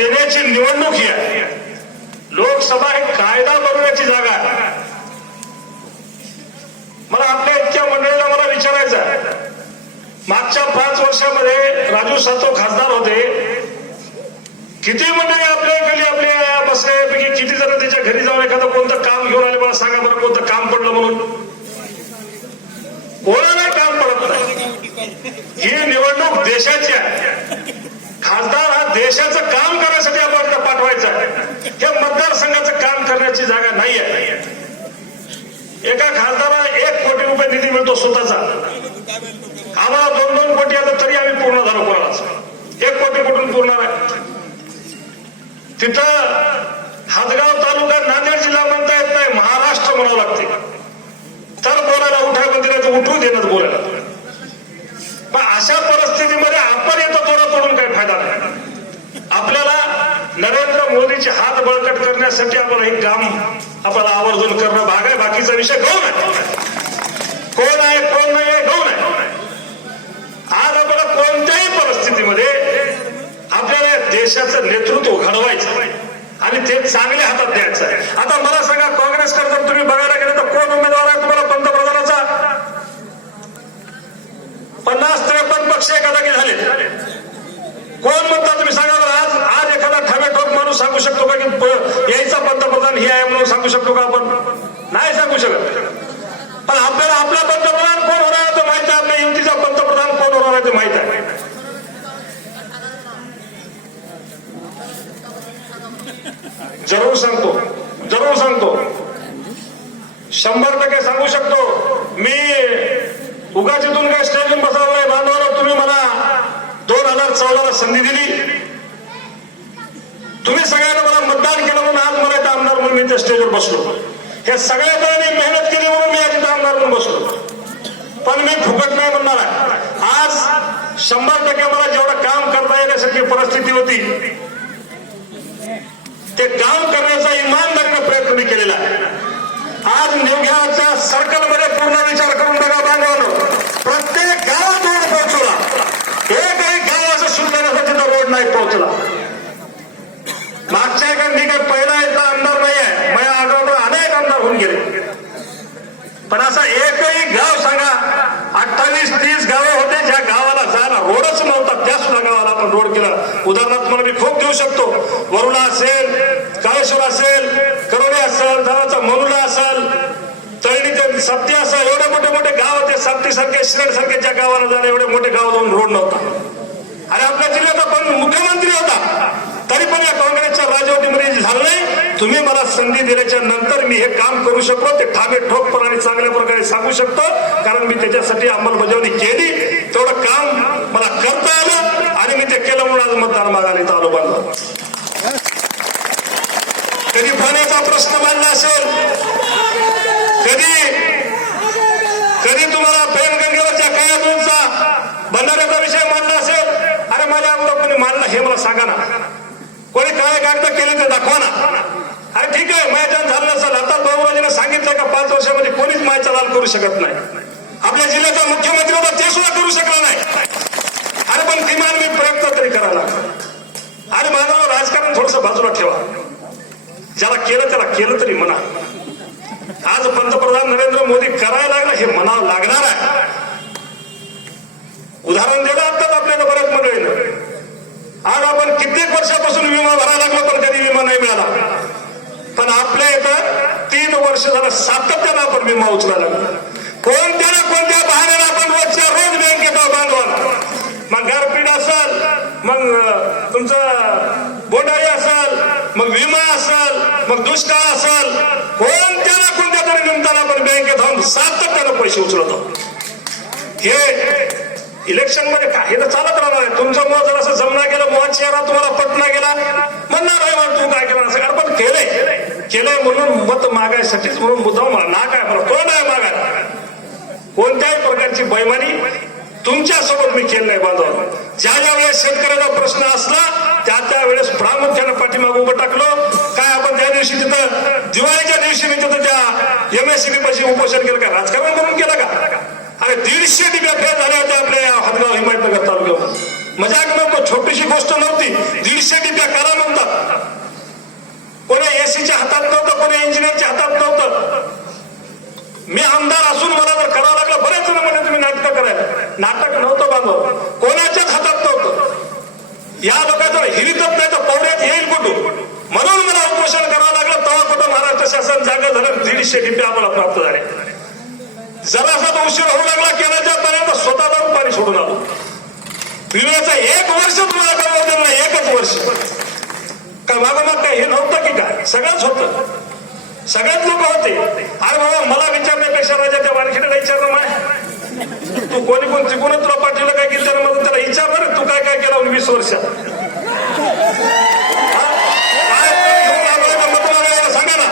देण्याची निवडणूक ही आहे. लोकसभा ही कायदा बनवण्याची जागा आहे. मला आपल्या इतक्या मंडळीला मला विचारायचं आहे. मागच्या पाच वर्षामध्ये राजू सातव खासदार होते. किती मंडळी आपल्या गेली आपल्या बसण्यापैकी किती जण त्याच्या घरी जाऊन एखादं कोणतं काम घेऊन आले मला सांगा बरं कोणतं काम पडलं म्हणून? कोणाला काम पडत नाही? ही निवडणूक देशाची आहे. खासदार हा देशाचं काम करण्यासाठी आपण पाठवायचा. आहे हे मतदारसंघाचं काम करण्याची जागा नाही आहे एका खासदाराला एक कोटी रुपये निधी मिळतो स्वतःचा. आम्हाला दोन दोन कोटी आलं तरी आम्ही पूर्ण झालो कोणालाच. एक कोटी कुठून पुरणार आहे? तिथं हदगाव तालुका नांदेड जिल्हा म्हणता येत नाही महाराष्ट्र म्हणावं लागते. तर बोलायला उठाय मंदिराचं उठू देणार बोलायला पण अशा परिस्थितीमध्ये आपण येतो तोडा तोडून काही फायदा नाही आपल्याला नरेंद्र मोदीचे हात बळकट करण्यासाठी आपण हे काम आपल्याला आवर्जून करणं भाग आहे बाकीचा विषय गौण आहे कोण आहे कोण नाही आहे गौण आहे आज आपण कोणत्याही परिस्थितीमध्ये आपल्याला देशाचं नेतृत्व घडवायचं आणि ते चांगल्या हातात द्यायचं आहे. आता मला सांगा काँग्रेस करता तुम्ही बघायला गेलं तर कोण उमेदवार आहे तुम्हाला पंतप्रधानाचा? पन्नास त्रेपन्न पक्ष एका जागी झाले कोण म्हणता तुम्ही सांगा आज आज ठोक माणूस सांगू शकतो का की यायचा पंतप्रधान हे आहे म्हणून सांगू शकतो का आपण? नाही सांगू शकत. पण आपल्याला आपला पंतप्रधान कोण होणार आहे ते माहीत आहे. आपल्या युतीचा पंतप्रधान कोण होणार आहे ते माहीत आहे. जरूर सांगतो. जरूर सांगतो. शंभर टक्के सांगू शकतो. मी उगाच इथून काय स्टेजून बसवलं बांधवाला तुम्ही मला दोन हजार चौदाला संधी दिली. तुम्ही सगळ्यांना मला मतदान केलं म्हणून आज मला इथं आमदार म्हणून मी त्या स्टेजवर बसलो. हे सगळ्या जणांनी मेहनत केली म्हणून मी आज इथं आमदार म्हणून बसलो. पण मी फुकट नाही म्हणणार आज शंभर टक्के मला जेवढं काम करता येण्यासारखी परिस्थिती होती ते काम करण्याचा इमानदारीने प्रयत्न मी केलेला आज निवघ्याच्या सर्कलमध्ये पूर्ण विचार करून बघा बांधवानो. प्रत्येक गावात रोड पोहोचला. एकही गाव असं सुरू करण्यासाठी तिथं रोड नाही पोहोचला. मागच्या एका मी काय पहिला इथला आमदार नाही आहे माझ्या आगावर अनेक आमदार होऊन गेले. पण असा एकही गाव सांगा अठ्ठावीस तीस गावं होते ज्या गावाला जायला रोडच नव्हता. त्या सुद्धा गावाला आपण रोड केला. उदाहरणार्थ मला मी खूप देऊ शकतो. वरुणा असेल काळेश्वर असेल करोडे असेल झाडाचा मनुला असेल तळणी ते सप्ती असेल एवढे मोठे मोठे गाव होते. सप्ती सारखे शिरड सारखे ज्या गावाला जाणं एवढे मोठे गाव जाऊन रोड नव्हता. आणि आपल्या जिल्ह्याचा पण मुख्यमंत्री होता. तरी पण या काँग्रेसच्या राजवटीमध्ये झालं नाही. तुम्ही मला संधी दिल्याच्या नंतर मी हे काम करू शकतो ते ठामे ठोकपणाने चांगल्या प्रकारे सांगू शकतो. कारण मी त्याच्यासाठी अंमलबजावणी केली. तेवढं काम मला करता आलं आणि मी ते केलं म्हणून आज मतदान मागायला इथं आलो बांधला कधी पाण्याचा प्रश्न मांडला असेल? कधी? कधी तुम्हाला प्रेमगंगेवरच्या कायातूनचा बंधाऱ्याचा विषय मांडला असेल? अरे माझ्या अगोदर कोणी मांडला हे मला सांगा ना. कोणी काय कागद केले ते दाखवा ना. अरे ठीक आहे माझ्या झालं नसेल. आता बाबूराजीने सांगितलं का पाच वर्षामध्ये कोणीच मायाचा लाल करू शकत नाही. आपल्या जिल्ह्याचा मुख्यमंत्री होता ते सुद्धा करू शकला नाही. अरे पण किमान मी प्रयत्न तरी करायला अरे माझं राजकारण थोडस बाजूला ठेवा. ज्याला केलं त्याला केलं तरी म्हणा. आज पंतप्रधान नरेंद्र मोदी करायला लागला हे म्हणावं लागणार आहे. उदाहरण दिलं आताच आपल्याला बऱ्याच मंडळीनं. आज आपण कित्येक वर्षापासून विमा भरायला लागलो पण कधी विमा नाही मिळाला. पण आपल्या इथं तीन वर्ष झालं सातत्यानं आपण विमा उचलायला लागलो. कोणत्या ना कोणत्या बहाण्याला आपण रोजच्या रोज बँकेत आहोत मग गारपीट असेल मग तुमचं बोंडाई असल मग विमा असल मग दुष्काळ असल कोणत्या ना कोणत्या तरी निमित्तानं आपण बँकेत जाऊन सातत्यानं पैसे उचलतो. हे इलेक्शनमध्ये काय हे तर चालत राहणार आहे. तुमचं मत जर असं जमना गेलं मत शहरात तुम्हाला पटना गेला म्हणणार आहे तू काय केलं असं. कारण पण केलंय. केलंय म्हणून मत मागायसाठीच म्हणून मुद्दाम मला ना काय मला कोण आहे मागायला कोणत्याही प्रकारची बैमानी तुमच्यासोबत मी केलं नाही बांधव. ज्या ज्या वेळेस शेतकऱ्याचा प्रश्न असला त्या त्या वेळेस प्रामुख्यानं पाठीमाग उभं टाकलो. काय आपण त्या दिवशी तिथं दिवाळीच्या दिवशी मी तिथं त्या एमएससीबी पाशी उपोषण केलं का? राजकारण म्हणून केलं का? अरे दीडशे दिव्या फेल झाल्या होत्या आपल्या या हदगाव हिमायतनगर तालुक्यावर. म्हणजे मजाक नव्हतं छोटीशी गोष्ट नव्हती. दीडशे दिव्या करा म्हणतात. कोणी एसीच्या हातात नव्हतं कोणी इंजिनियरच्या हातात नव्हतं. मी आमदार असून मला जर करावं लागलं बरेच जण म्हणे तुम्ही नाटक करायला. नाटक नव्हतं बांधव. कोणाच्याच हातात नव्हतं. या लोकांचं हिरीतच नाही तर पौड्यात येईल कुठून? म्हणून मला उपोषण करावं लागलं तेव्हा कुठं महाराष्ट्र शासन जागा झालं दीडशे डिब्बे आम्हाला प्राप्त झाले. जरासा तो उशीर होऊ लागला केल्याच्या पर्यंत स्वतः जाऊन पाणी सोडून आलो. पिण्याचा एक वर्ष तुम्हाला करावं त्यांना एकच वर्ष. काय मागोमाग काय हे नव्हतं की काय? सगळंच होतं. सगळेच लोक होते. अरे बाबा मला विचारण्यापेक्षा राजा त्या वानखीला विचारलं माय. तू कोणी कोण तिकून तुला पाठीला काय केलं त्यानं मला त्याला विचार बरं तू काय काय केलं वीस वर्षात हा? काय घेऊन आलोय का मत मागायला सांगा ना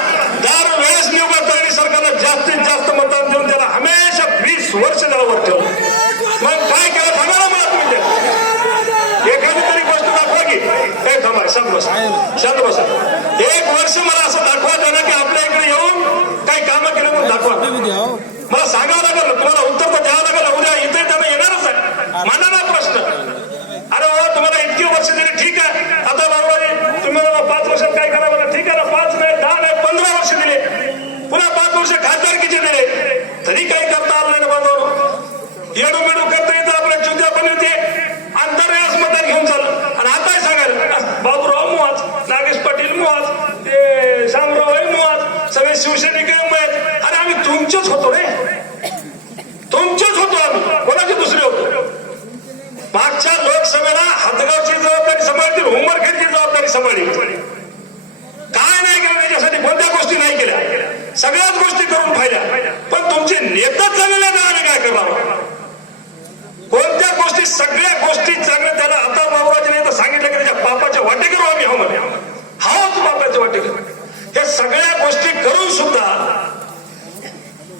दर वेळेस निवडत आणि सरकारला जास्तीत जास्त मतदान देऊन त्याला हमेशा वीस वर्ष त्याला वर ठेवलं मग काय केलं सांगा ना मला तुम्ही ते. एखादी तरी गोष्ट दाखवा की हे थांबा शांत बसा शांत बसा एक वर्ष मला असं दाखवा त्यांना की आपल्या इकडे येऊन काही कामं केलं म्हणून दाखवा मला सांगावं लागेल ना, तुम्हाला उत्तर तर द्यावं लागेल उद्या इथे त्यांना येणारच आहे मांडा ना प्रश्न अरे बाबा तुम्हाला इतकी वर्ष दिली ठीक आहे आता बरोबर तुम्ही मला पाच वर्षात काय करा बरं ठीक आहे ना पाच नाही दहा नाही पंधरा वर्ष दिले पुन्हा पाच वर्ष खासदारकीचे दिले तरी काही करता आलं नाही ना बांधव येडू बिडू करता येतं आपल्या चुद्या पण येते. आंतररास मतदार घेऊन चालू. आणि आता सांगाल बाबूराव मुवाज नागेश पाटील मुवाज ते शामराव आहे मुवाज सगळे शिवसैनिक आहेत. अरे आम्ही तुमचेच होतो रे. तुमचेच होतो आम्ही. कोणाचे दुसरे होतो? मागच्या लोकसभेला हदगावची जबाबदारी सांभाळली उमरखेडची जबाबदारी सांभाळली. काय नाही केलं त्याच्यासाठी कोणत्या गोष्टी नाही केल्या? सगळ्याच गोष्टी करून पाहिल्या. पण तुमचे नेता चांगले नाही काय करणार? गोष्टी सगळ्या गोष्टी चांगल्या त्याला आता बाबूराजीने तर सांगितलं की त्याच्या पापाच्या वाटेकरू आम्ही हो म्हणे हाच बापाचे वाटेकरू हे सगळ्या गोष्टी करून सुद्धा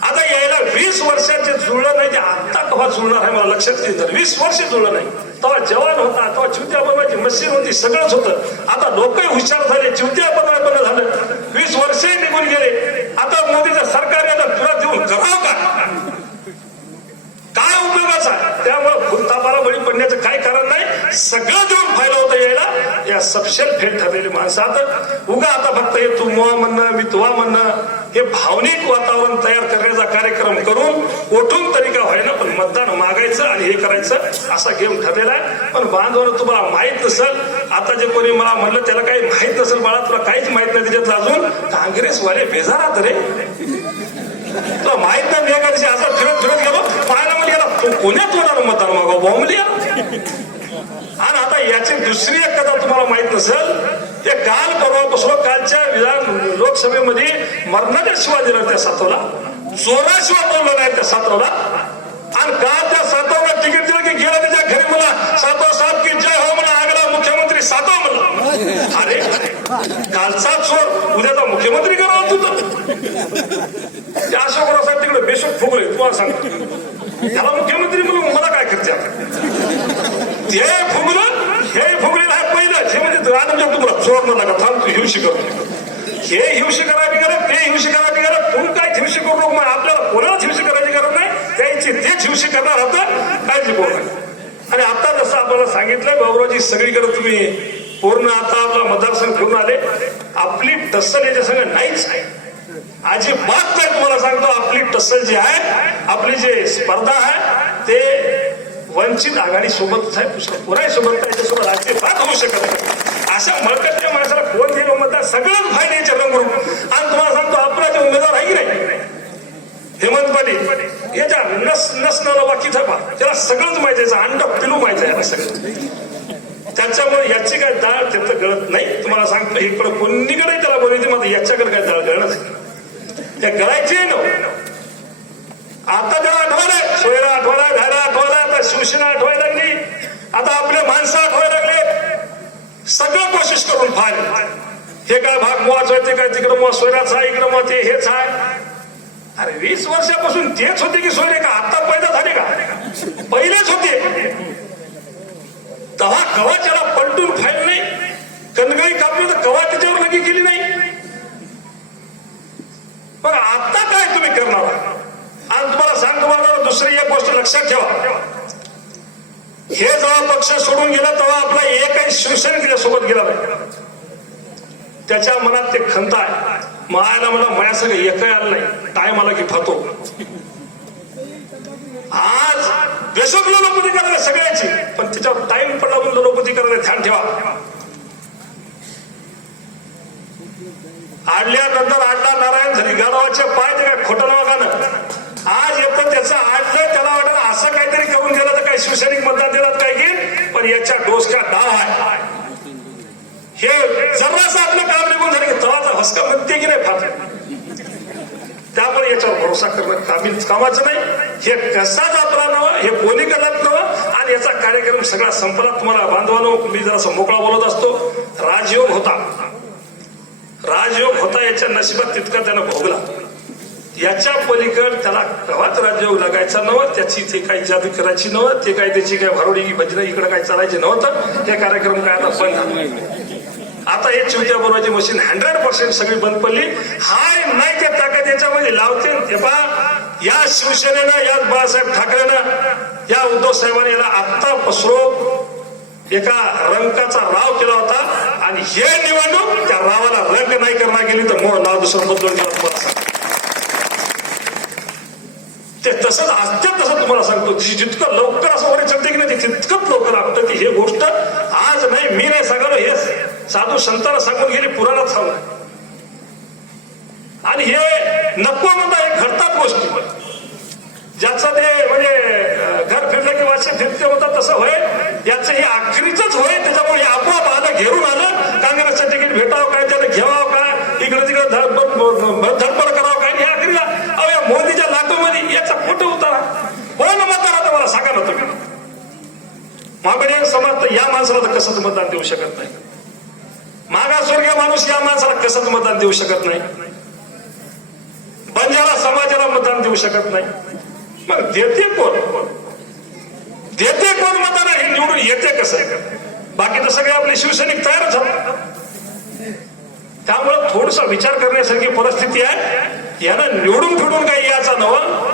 आता यायला वीस वर्षाचे जुळलं नाही ते आत्ता केव्हा जुळणार आहे मला लक्षात येतं वीस वर्ष जुळलं नाही. तेव्हा जवान होता तेव्हा चिवत्या बनवायची मशीन होती सगळंच होतं. आता लोकही हुशार झाले चिवत्या बनवाय बंद झालं. वीस वर्षही निघून गेले. आता मोदीचं सरकार आता तुला देऊन करावं का काय उपयोगाचा आहे त्यामुळे भूलतापाला बळी पडण्याचं काय कारण नाही सगळं देऊन फायदा होता यायला या सपशेल फेल ठरलेली माणसं आता उगा आता फक्त हे तू म्हणणं मी तुवा म्हणणं हे भावनिक वातावरण तयार करण्याचा कार्यक्रम करून उठून तरी का व्हायना पण मतदान मागायचं आणि हे करायचं असा गेम ठरलेला आहे. पण बांधवनं तुम्हाला माहीत नसेल आता जे कोणी मला म्हणलं त्याला काही माहीत नसेल बाळा तुला काहीच माहीत नाही त्याच्यात अजून. काँग्रेसवाले बेजारात रे. तुला माहीत नाही एका दिवशी असं फिरत फिरत गेलो पाहायला म्हणजे गेला तू कोण्यात होणार मतदान मागो बॉम्बली आणि आता याची दुसरी एक कथा तुम्हाला माहीत नसेल ते काल परवापासून कालच्या विधान लोकसभेमध्ये मरणाच्या शिवाय दिला त्या सातवला चोराशिवाय बोललो नाही त्या सातवला. आणि काल त्या सातवला तिकीट दिलं की गेलं त्याच्या घरी मला सातव सात की जय हो म्हणा आगला मुख्यमंत्री सातव म्हणला. अरे कालचा चोर उद्याचा मुख्यमंत्री करावा तुझं त्या अशोकराव साहेब तिकडे बेशोक फुगले तुम्हाला सांगतो. त्याला मुख्यमंत्री म्हणून मला काय करते आता? ते फुगलं हे फुगलेलं आहे पहिलं हे म्हणजे आनंद तुम्हाला चोर न लागा थांब तू हिवशी करतो हे हिवशी करायला गरज ते हिवशी करायला गरज तू काय हिवशी करू नको मग आपल्याला कोणालाच हिवशी करायची गरज नाही त्याची तेच हिवशी करणार होतं काळजी करू आणि आता जसं आपल्याला सांगितलं बाबुराजी सगळीकडे तुम्ही पूर्ण आता आपला मतदारसंघ घेऊन आले आपली टस्सल याच्या सगळं नाहीच आहे अजिबात नाही तुम्हाला सांगतो आपली टस्सल जी आहे आपली जे स्पर्धा आहे ते वंचित आघाडी सोबत आहे दुसरं कोणाही सोबत त्याच्यासोबत त्याच्यासोबत अजिबात होऊ शकत नाही. अशा मळकटच्या माणसाला कोण दिलो म्हणतात सगळंच फायद्याचे रंगरून आणि तुम्हाला सांगतो आपला उमेदवार आहे की नाही? हेमंत पाटील. याच्या नस नसणारा बाकी थपा त्याला सगळंच माहिती आहे अंड पिलू माहिती आहे सगळं. त्याच्यामुळे याची काय डाळ त्याचं गळत नाही. तुम्हाला सांगतो इकडं कोणीकडे त्याला बनवते मात्र याच्याकडे काय डाळ गळणार नाही. त्या गळायची ना. आता त्याला आठवलंय सोयरा आठवला आठवला. आता शिवसेना आठवायला लागली. आता आपले माणसं आठवायला लागले सगळं कोशिश करून फार. हे काय भाग मोहाच ते काय तिकडं मोहा सोयराच आहे इकडं मग ते हेच आहे. अरे वीस वर्षापासून तेच होते की सोयरे का? आता पैदा झाले का? पहिलेच होते. तवा कवा त्याला पलटून फाईल नाही. कनगळी कापली तर कवा त्याच्यावर लगी केली नाही. पण आता काय तुम्ही करणार? आज तुम्हाला सांगतो मला दुसरी एक गोष्ट लक्षात ठेवा. हे जेव्हा पक्ष सोडून गेला तेव्हा आपला एकही शिवसेना तिच्यासोबत गेला नाही त्याच्या मनात ते खंत आहे. मायाला मला माया सगळं एकही आलं नाही. टाइम आला की फातो आज बेशोक लोकपती करायला सगळ्याची पण त्याच्यावर टाइम पडला म्हणून लोकपती करायला ध्यान ठेवा. आडल्यानंतर आडला नारायण झाली. गाढवाचे पाय ते काय खोटं नाव गाणं आज येतं त्याचं आडलं त्याला वाटलं असं काहीतरी करून गेलं काही शिवसैनिक मतदान देतात काही की पण याच्या डोसका डाव आहे. हे जरासं आपलं काम निघून झालं की तळाचा हसका म्हणते की नाही फार त्यामुळे याच्यावर भरोसा करणं कामी कामाचं नाही. हे कसा जात्रा नवं हे कोणी करत नवं आणि याचा कार्यक्रम सगळा संपला. तुम्हाला बांधवानो मी जरासा मोकळा बोलत असतो. राजयोग होता. राजयोग होता याच्या नशिबात तितका त्यानं भोगला. याच्या पलीकड त्याला केव्हाच राज्य लागायचा नव्हतं त्याची ते काही जादू करायची नव्हतं ते काय त्याची काय भारोडी भजन इकडे काय चालायचे नव्हतं. हे कार्यक्रम काय आता बंद झाले. आता हे चिवत्या बनवायची मशीन हंड्रेड पर्सेंट सगळी बंद पडली. हाय नाही त्या ताकद याच्यामध्ये लावते ते पहा या शिवसेनेनं या बाळासाहेब ठाकरेनं या उद्धव साहेबांनी याला आत्ता पसरो. एका रंगाचा राव केला होता. आणि हे निवडणूक त्या रावाला रंग नाही करणार गेली तर मग नाव दुसरं बदलून घ्या तुम्हाला ते तसंच आजच्या तसं तुम्हाला सांगतो जितकं लवकर असं वगैरे चलते की नाही तितकंच लवकर आपलं की हे गोष्ट आज नाही मी नाही सांगालो हे साधू संतांना सांगून गेली पुराणात सांगू आणि हे नको म्हणता हे घडतात गोष्टी ज्याचं ते म्हणजे घर फिरलं की वाशी फिरते होतं तसं होय. याचं हे अखेरीच होय त्याच्यामुळे आपोआप आलं घेऊन आलं. काँग्रेसचं तिकीट भेटावं काय त्याला घ्यावं काय इकडे तिकडे धडपड धडपड करावं काय आणि हे अखेरीला अहो या मोदीच्या लाटूमध्ये याचा फोटो उतारा. कोण मतदार आता मला सांगा ना तुम्ही. मागणी समाज तर या माणसाला तर कसंच मतदान देऊ शकत नाही. मागासवर्गीय माणूस या माणसाला कसंच मतदान देऊ शकत नाही. बंजारा समाजाला मतदान देऊ शकत नाही. मग देते कोण? देते कोण मतदान? हे निवडून येते कसं? बाकी तर सगळे आपले शिवसैनिक तयारच झाले. त्यामुळं थोडसा विचार करण्यासारखी परिस्थिती आहे. यानं निवडून फिडून काही याचा नवं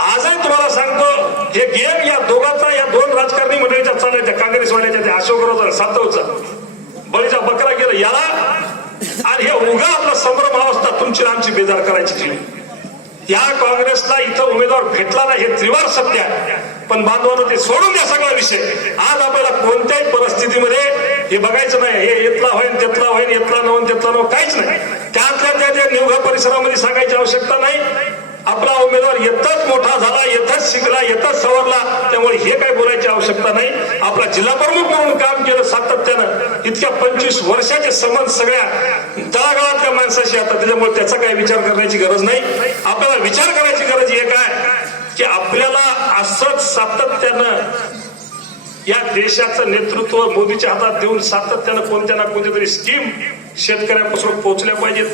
आजही तुम्हाला सांगतो हे गेम या दोघांचा या दोन राजकारणी मंडळीच्या चालायच्या काँग्रेसवाल्याच्या त्या अशोकरावचा सातवचा. बळीचा बकरा गेला याला. आणि हे उगा आपला संभ्रम अवस्था तुमची आमची बेजार करायची या काँग्रेसला इथं उमेदवार भेटला नाही हे त्रिवार सत्य आहे. पण बांधवानं ते सोडून द्या सगळा विषय. आज आपल्याला कोणत्याही परिस्थितीमध्ये हे बघायचं नाही हे येतला होईन त्यातला होईन येतला नवन त्यातला नव काहीच नाही. त्यातल्या त्या त्या निवघा परिसरामध्ये सांगायची आवश्यकता नाही. आपला उमेदवार येतच मोठा झाला येतच शिकला येतच सवरला त्यामुळे हे काही बोलायची आवश्यकता नाही. आपला जिल्हा प्रमुख म्हणून काम केलं सातत्यानं. इतक्या पंचवीस वर्षाचे संबंध सगळ्या तळागाळातल्या माणसाशी आता त्याच्यामुळे त्याचा काही विचार करण्याची गरज नाही. आपल्याला विचार करायची गरज हे काय की आपल्याला असंच सातत्यानं या देशाचं नेतृत्व मोदीच्या हातात देऊन सातत्यानं कोणत्या ना कोणत्या तरी स्कीम शेतकऱ्यापासून पोहोचल्या पाहिजेत.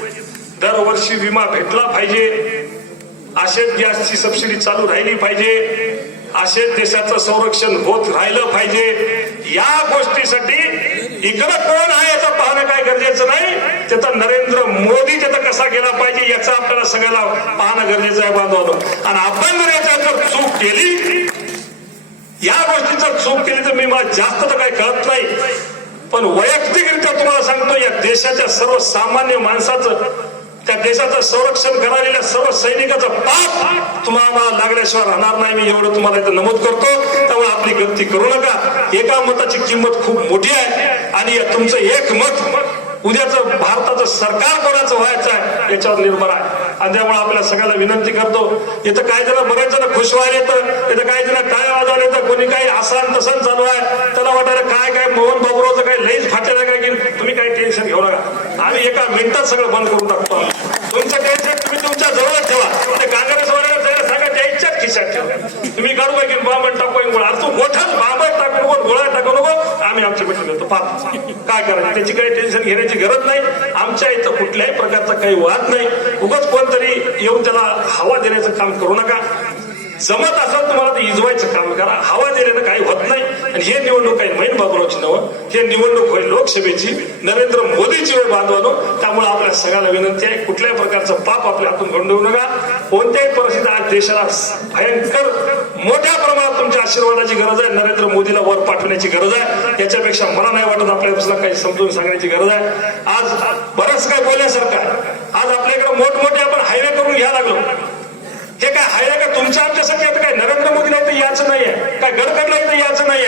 दरवर्षी विमा भेटला पाहिजे. असेच गॅसची सबसिडी चालू राहिली पाहिजे. असेच देशाचं संरक्षण होत राहिलं पाहिजे. या गोष्टीसाठी इकडं कोण आहे याचं पाहणं काय गरजेचं नाही. त्याचा नरेंद्र मोदी त्याचा कसा गेला पाहिजे याचं आपल्याला सगळ्याला पाहणं गरजेचं आहे बांधवानं. आणि आपण जर याच्यात जर चूक केली या गोष्टीचं चूक केली तर मी मला जास्त तर काही कळत नाही. पण वैयक्तिकरित्या तुम्हाला सांगतो या देशाच्या सर्वसामान्य माणसाचं त्या देशाचं संरक्षण करालेल्या सर्व सैनिकाचं पाप तुम्हाला लागल्याशिवाय राहणार नाही. मी एवढं तुम्हाला इथं नमूद करतो. त्यामुळे आपली गलती करू नका. एका मताची किंमत खूप मोठी आहे. आणि तुमचं एक मत उद्याचं भारताचं सरकार कोणाचं व्हायचं आहे याच्यावर निर्भर आहे. आणि त्यामुळे आपल्या सगळ्याला विनंती करतो इथं काही जण बरेच जण खुश व्हायला येतं इथं काही जण काय वाजवायला येतं कोणी काही आसान तसं चालू आहे. त्याला वाटायला काय काय मोहन बाबूरावचं काही लईच फाटेला काय की तुम्ही काही टेन्शन घेऊ नका. आम्ही एका मिनिटात सगळं बंद करून टाकतो. तुमचं तुम्ही तुमच्या जवळ ठेवा. ते काँग्रेसवाल्याला त्याला सांगा त्यांच्याच खिशात ठेवा. तुम्ही काढू काय की बाबा टाकू गोळा? तू मोठाच बाबा टाकू नको गोळा टाकू नको. आम्ही आमच्या मित्र घेतो पाहतो काय करायचं? त्याची काही टेन्शन घेण्याची गरज नाही. आमच्या इथं कुठल्याही प्रकारचा काही वाद नाही. उगाच कोणतरी येऊन त्याला हवा देण्याचं काम करू नका. जमत असेल तुम्हाला ते इजवायचं काम करा. हवा दिल्यानं काही होत नाही. आणि हे निवडणूक आहे मैन बाबूरावची नवं. हे निवडणूक होईल लोकसभेची. नरेंद्र मोदीची वेळ बांधवानो. त्यामुळे आपल्या सगळ्याला विनंती आहे कुठल्याही प्रकारचं पाप आपल्या हातून घडवू नका. कोणत्याही परिस्थितीत आज देशाला भयंकर मोठ्या प्रमाणात तुमच्या आशीर्वादाची गरज आहे. नरेंद्र मोदीला वर पाठवण्याची गरज आहे. याच्यापेक्षा मला नाही वाटत आपल्यापासून काही समजून सांगण्याची गरज आहे. आज बरंच काय बोलण्यासारखं आहे. आज आपल्याकडे मोठमोठे आपण हायवे करून घ्या लागलो. हे काय आहे का तुमच्या आमच्यासाठी आता काय नरेंद्र मोदीला तर यायचं नाहीये? काय गडकरीला इथं यायचं नाहीये?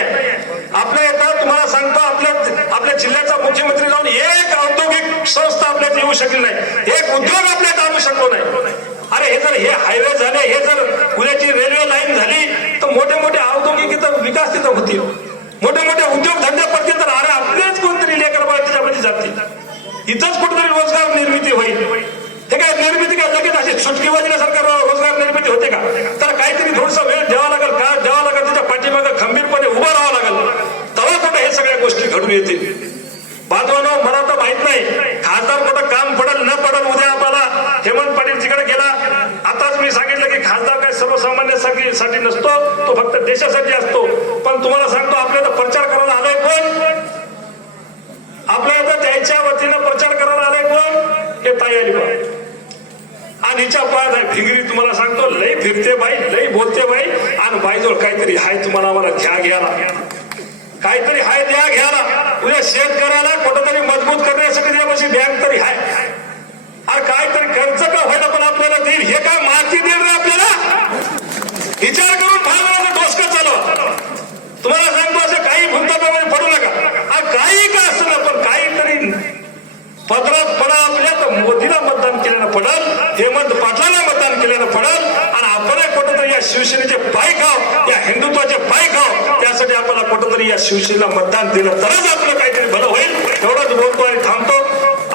आपल्या येतात तुम्हाला सांगतो आपल्या आपल्या जिल्ह्याचा मुख्यमंत्री जाऊन एक औद्योगिक संस्था आपल्यात येऊ शकली नाही. एक उद्योग आपल्यात आणू शकलो नाही. अरे हे जर हे हायवे झाले हे जर पुण्याची रेल्वे लाईन झाली तर मोठे मोठे औद्योगिक इथं विकास तिथं होतील. मोठे मोठे उद्योग धंदे पडतील तर अरे आपलेच कोणतरी लेकर बाळ त्याच्यामध्ये जातील. इथंच कुठेतरी रोजगार निर्मिती होईल. हे काय निर्मिती काय? लगेच अशी सुटकी वाजल्यासारखं रोजगार निर्मिती होते का? तर काहीतरी थोडसा वेळ द्यावा लागेल. का द्यावा लागेल? त्याच्या पाठीमागं खंबीरपणे उभं राहावं लागेल. तेव्हा कुठं हे सगळ्या गोष्टी घडून येतील? बांधवानो मला तर माहीत नाही. खासदार कुठं काम पडल न पडल उद्या आम्हाला हेमंत पाटील तिकडे गेला. आताच मी सांगितलं की खासदार काय सर्वसामान्यांसाठी नसतो तो फक्त देशासाठी असतो. पण तुम्हाला सांगतो आपल्याला प्रचार करायला आलाय कोण? आपल्याला तर त्याच्या वतीनं प्रचार करायला आलाय कोण? हे ताई आली आणि हिच्या पायात भिंगरी तुम्हाला सांगतो लई फिरते बाई लई बोलते बाई. आणि बाईजवळ काहीतरी हाय तुम्हाला आम्हाला घ्या घ्यायला. काहीतरी हाय द्या घ्यायला. उद्या शेतकऱ्याला कुठंतरी मजबूत करण्यासाठी त्यापाशी बँक तरी हाय. अरे काहीतरी खर्च का व्हायला पण आपल्याला देईल? हे काय माती देईल रे आपल्याला? विचार करून भावनाचं डोसकं चालवा. तुम्हाला सांगतो असं काही भूमतापामध्ये पडू नका. अरे काही का असं ना पण काहीतरी पदरात पडा म्हणजे आपल्या तर मोदीला मतदान केल्यानं पडल हेमंत पाटलाला मतदान केल्यानं पडल आणि आपण कुठंतरी या शिवसेनेचे पाय खाव या हिंदुत्वाचे पाय खाव त्यासाठी आपल्याला कुठंतरी या शिवसेनेला मतदान दिलं तरच आपलं काहीतरी भलं होईल. एवढंच बोलतो आणि थांबतो.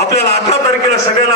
आपल्याला अठरा तारखेला सगळ्याला